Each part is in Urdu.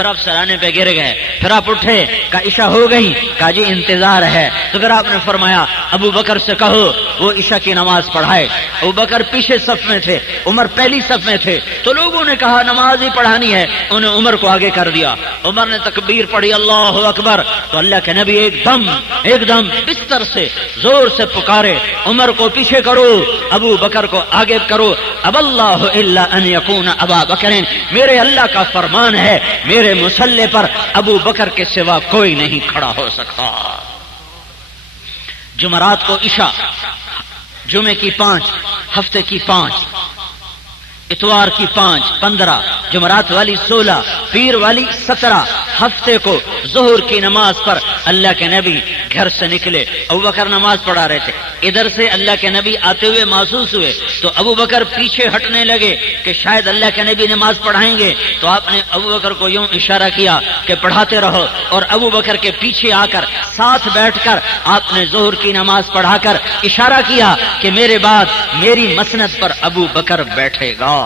پھر آپ سرانے پہ گر گئے، پھر آپ اٹھے، کہا عشاء ہو گئی، کہا جی انتظار ہے، تو پھر آپ نے فرمایا ابو بکر سے کہو وہ عشاء کی نماز پڑھائے۔ ابو بکر پیچھے صف میں تھے، عمر پہلی صف میں تھے، تو لوگوں نے کہا نماز ہی پڑھانی ہے، انہوں نے عمر کو آگے کر دیا۔ عمر نے تکبیر پڑھی اللہ اکبر، تو اللہ کے نبی ایک دم بستر سے زور سے پکارے عمر کو پیچھے کرو، ابو بکر کو آگے کرو، اب اللہ الا ان یکون ابا بکر، میرے اللہ کا فرمان ہے میرے مصلی پر ابو بکر کے سوا کوئی نہیں کھڑا ہو سکتا۔ جمعرات کو عشاء، جمعے کی 5، ہفتے کی 5، اتوار کی 5، 15، جمعرات والی 16، پیر والی 17، ہفتے کو ظہر کی نماز پر اللہ کے نبی گھر سے نکلے، ابو بکر نماز پڑھا رہے تھے، ادھر سے اللہ کے نبی آتے ہوئے محسوس ہوئے تو ابو بکر پیچھے ہٹنے لگے کہ شاید اللہ کے نبی نماز پڑھائیں گے، تو آپ نے ابو بکر کو یوں اشارہ کیا کہ پڑھاتے رہو، اور ابو بکر کے پیچھے آ کر ساتھ بیٹھ کر آپ نے ظہر کی نماز پڑھا کر اشارہ کیا کہ میرے بعد میری مسند پر ابو بکر بیٹھے گا۔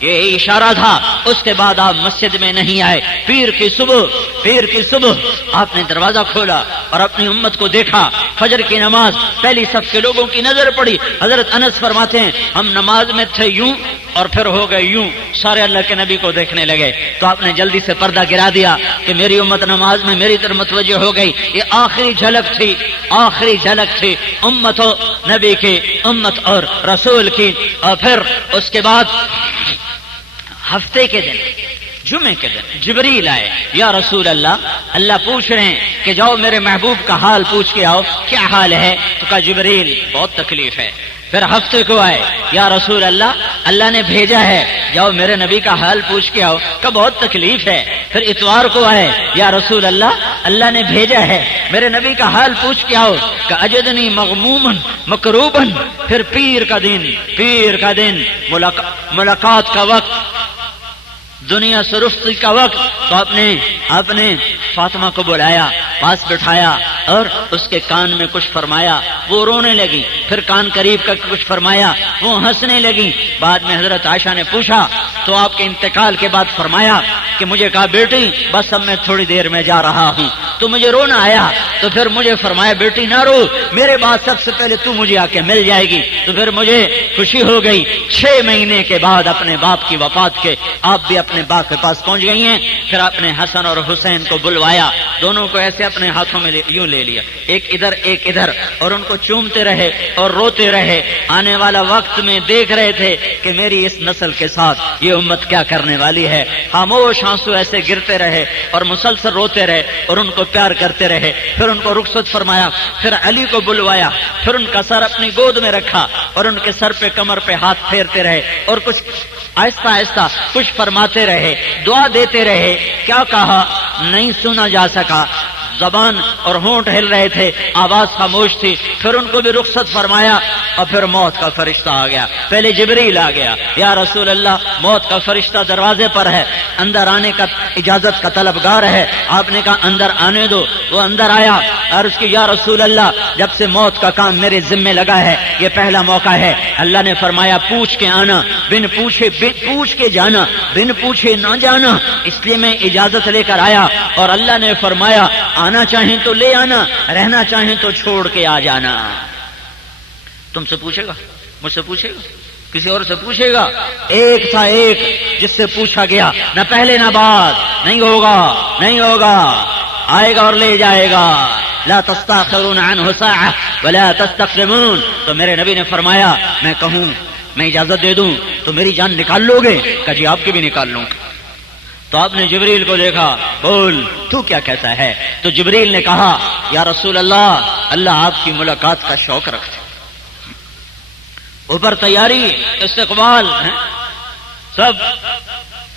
یہ اشارہ تھا۔ اس کے بعد آپ مسجد میں نہیں آئے۔ پیر کی صبح آپ نے دروازہ کھولا اور اپنی امت کو دیکھا، فجر کی نماز پہلی صف کے لوگوں کی نظر پڑی۔ حضرت انس فرماتے ہیں ہم نماز میں تھے یوں اور پھر ہو گئے یوں، سارے اللہ کے نبی کو دیکھنے لگے، تو آپ نے جلدی سے پردہ گرا دیا کہ میری امت نماز میں میری طرف متوجہ ہو گئی۔ یہ آخری جھلک تھی امت و نبی کی، امت اور رسول کی۔ اور پھر اس کے بعد ہفتے کے دن، جمعے کے دن جبریل آئے، یا رسول اللہ پوچھ رہے ہیں کہ جاؤ میرے محبوب کا حال پوچھ کے آؤ، کیا حال ہے؟ تو کہا جبریل بہت تکلیف ہے۔ پھر ہفتے کو آئے، یا رسول اللہ نے بھیجا ہے، جاؤ میرے نبی کا حال پوچھ کے آؤ، کہ بہت تکلیف ہے۔ پھر اتوار کو آئے، یا رسول اللہ نے بھیجا ہے، میرے نبی کا حال پوچھ کے آؤ، کہ اجدنی مغمومن مکروبن۔ پھر پیر کا دن ملاقات کا وقت، دنیا سے رخصتی کا وقت، تو آپ نے فاطمہ کو بلایا، پاس بٹھایا اور اس کے کان میں کچھ فرمایا، وہ رونے لگی۔ پھر کان قریب کر کے کچھ فرمایا، وہ ہنسنے لگی۔ بعد میں حضرت عائشہ نے پوچھا تو آپ کے انتقال کے بعد فرمایا کہ مجھے کہا بیٹی بس اب میں تھوڑی دیر میں جا رہا ہوں، تو مجھے رونا آیا، تو پھر مجھے فرمایا بیٹی نہ رو، میرے بعد سب سے پہلے تو مجھے آ کے مل جائے گی۔ تو پھر مجھے خوشی ہو گئی۔ 6 مہینے کے بعد اپنے باپ کی وفات کے آپ بھی اپنے باپ کے پاس پہنچ گئی ہیں۔ پھر آپ نے حسن اور حسین کو بلوایا، دونوں کو ایسے اپنے ہاتھوں میں یوں لے لیا، ایک ادھر، اور ان کو چومتے رہے اور روتے رہے۔ آنے والا وقت میں دیکھ رہے تھے کہ میری اس نسل کے ساتھ یہ امت کیا کرنے والی ہے۔ خاموش آنسو ایسے گرتے رہے اور مسلسل روتے رہے اور ان کو پیار کرتے رہے۔ پھر ان کو رخصت فرمایا، پھر علی کو بلوایا، پھر ان کا سر اپنی گود میں رکھا اور ان کے سر پہ کمر پہ ہاتھ پھیرتے رہے اور کچھ آہستہ کچھ فرماتے رہے، دعا دیتے رہے۔ کیا کہا نہیں سنا جا سکا، زبان اور ہونٹ ہل رہے تھے، آواز خاموش تھی۔ پھر ان کو بھی رخصت فرمایا اور پھر موت کا فرشتہ آ گیا۔ پہلے جبریل آ گیا، یا رسول اللہ موت کا فرشتہ دروازے پر ہے، اندر آنے کا اجازت کا طلبگار ہے۔ آپ نے کہا اندر آنے دو، وہ اندر آیا اور اس کی یا رسول اللہ جب سے موت کا کام میرے ذمے لگا ہے یہ پہلا موقع ہے۔ اللہ نے فرمایا پوچھ کے آنا، پوچھ کے جانا، بن پوچھے نہ جانا، اس لیے میں اجازت لے کر آیا۔ اور اللہ نے فرمایا آنا چاہیں تو لے آنا، رہنا چاہیں تو چھوڑ کے آ جانا۔ تم سے پوچھے گا، مجھ سے پوچھے گا، کسی اور سے پوچھے گا؟ ایک تھا ایک جس سے پوچھا گیا، نہ پہلے نہ بعد، نہیں ہوگا، آئے گا اور لے جائے گا۔ لا تستاخرون عنہ ساعة ولا تستقدمون۔ تو میرے نبی نے فرمایا میں کہوں، میں اجازت دے دوں تو میری جان نکال لو گے؟ کہ جی آپ کی بھی نکال لوں۔ تو آپ نے جبریل کو دیکھا، بول تو کیا کہتا ہے؟ تو جبریل نے کہا یا رسول اللہ آپ کی ملاقات کا شوق رکھتے، اوپر تیاری، استقبال، سب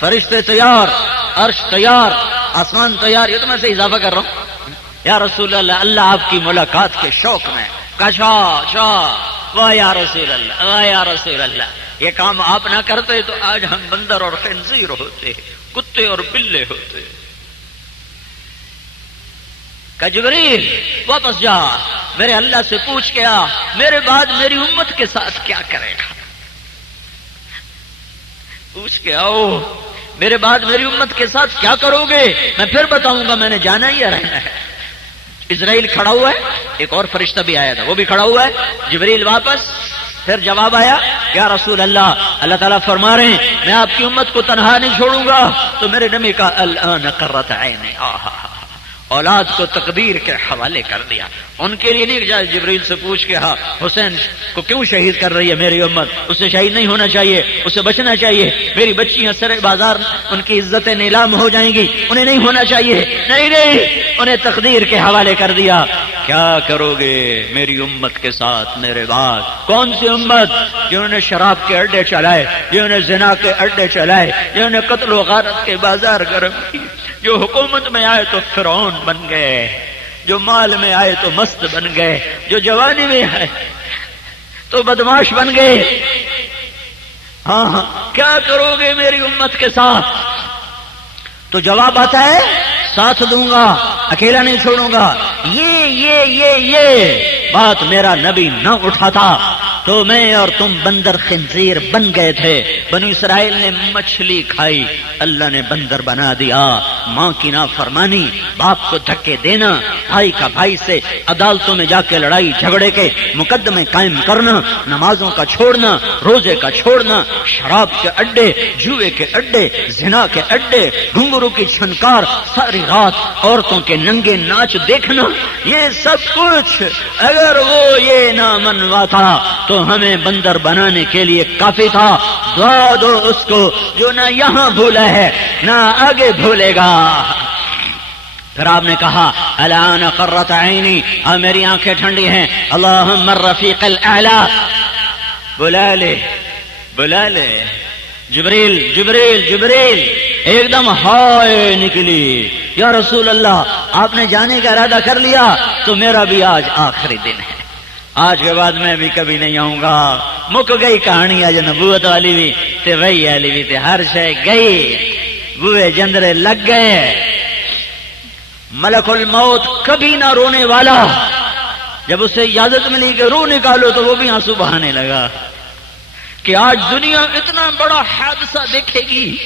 فرشتے تیار، عرش تیار، آسمان تیار۔ یہ تو میں سے اضافہ کر رہا ہوں۔ یا رسول اللہ آپ کی ملاقات کے شوق میں واہ یا رسول اللہ یہ کام آپ نہ کرتے تو آج ہم بندر اور خنزیر ہوتے، کتے اور بلے ہوتے۔ کہ جبریل واپس جا، میرے اللہ سے پوچھ کے آ، میرے بعد میری امت کے ساتھ کیا کرے گا، پوچھ کے آؤ۔ میرے بعد میری امت کے ساتھ کیا کرو گے؟ میں پھر بتاؤں گا، میں نے جانا ہی یا رہنا ہے۔ اسرائیل کھڑا ہوا ہے، ایک اور فرشتہ بھی آیا تھا، وہ بھی کھڑا ہوا ہے، جبریل واپس، پھر جواب آیا، یا رسول اللہ، اللہ تعالیٰ فرما رہے ہیں میں آپ کی امت کو تنہا نہیں چھوڑوں گا۔ تو میرے نبی کا الآن قرۃ عینی، اولاد کو تقدیر کے حوالے کر دیا۔ ان کے لیے نہیں کہ جبریل سے پوچھ کے ہاں حسین کو کیوں شہید کر رہی ہے میری امت، اسے شہید نہیں ہونا چاہیے، اسے بچنا چاہیے، میری بچیاں سرے بازار ان کی عزتیں نیلام ہو جائیں گی، انہیں نہیں ہونا چاہیے، نہیں، انہیں تقدیر کے حوالے کر دیا۔ کیا کرو گے میری امت کے ساتھ میرے بعد؟ کون سی امت؟ جنہوں نے شراب کے اڈے چلائے، جنہوں نے زنا کے اڈے چلائے، جنہوں نے قتل و غارت کے بازار گرم کی، جو حکومت میں آئے تو فرعون بن گئے، جو مال میں آئے تو مست بن گئے، جو جوانی میں آئے تو بدماش بن گئے۔ ہاں، کیا کرو گے میری امت کے ساتھ؟ تو جواب آتا ہے ساتھ دوں گا، اکیلا نہیں چھوڑوں گا۔ یہ بات میرا نبی نہ اٹھاتا تو میں اور تم بندر خنزیر بن گئے تھے۔ بنو اسرائیل نے مچھلی کھائی، اللہ نے بندر بنا دیا۔ ماں کی نافرمانی، باپ کو دھکے دینا، بھائی کا بھائی سے عدالتوں میں جا کے لڑائی جھگڑے کے مقدمے قائم کرنا، نمازوں کا چھوڑنا، روزے کا چھوڑنا، شراب کے اڈے، جوئے کے اڈے، زنا کے اڈے، گھنگرو کی چھنکار، ساری رات عورتوں کے ننگے ناچ دیکھنا، یہ سب کچھ اگر وہ یہ نہ منواتا تو ہمیں بندر بنانے کے لیے کافی تھا۔ دعا دو اس کو جو نہ یہاں بھولا ہے نہ آگے بھولے گا۔ پھر آپ نے کہا الان قرۃ عینی، اب میری آنکھیں ٹھنڈی ہیں، اللہم الرفیق الاعلی، بلا لے جبریل ایک دم ہائے نکلی، یا رسول اللہ آپ نے جانے کا ارادہ کر لیا تو میرا بھی آج آخری دن ہے، آج کے بعد میں بھی کبھی نہیں آؤں گا۔ مک گئی کہانی، آج نبوت والی بھی تے وہی والی بھی تے، ہر شے گئی، بوئے جندرے لگ گئے۔ ملک الموت کبھی نہ رونے والا، جب اسے اجازت ملی کہ روح نکالو تو وہ بھی آنسو بہانے لگا کہ آج دنیا اتنا بڑا حادثہ دیکھے گی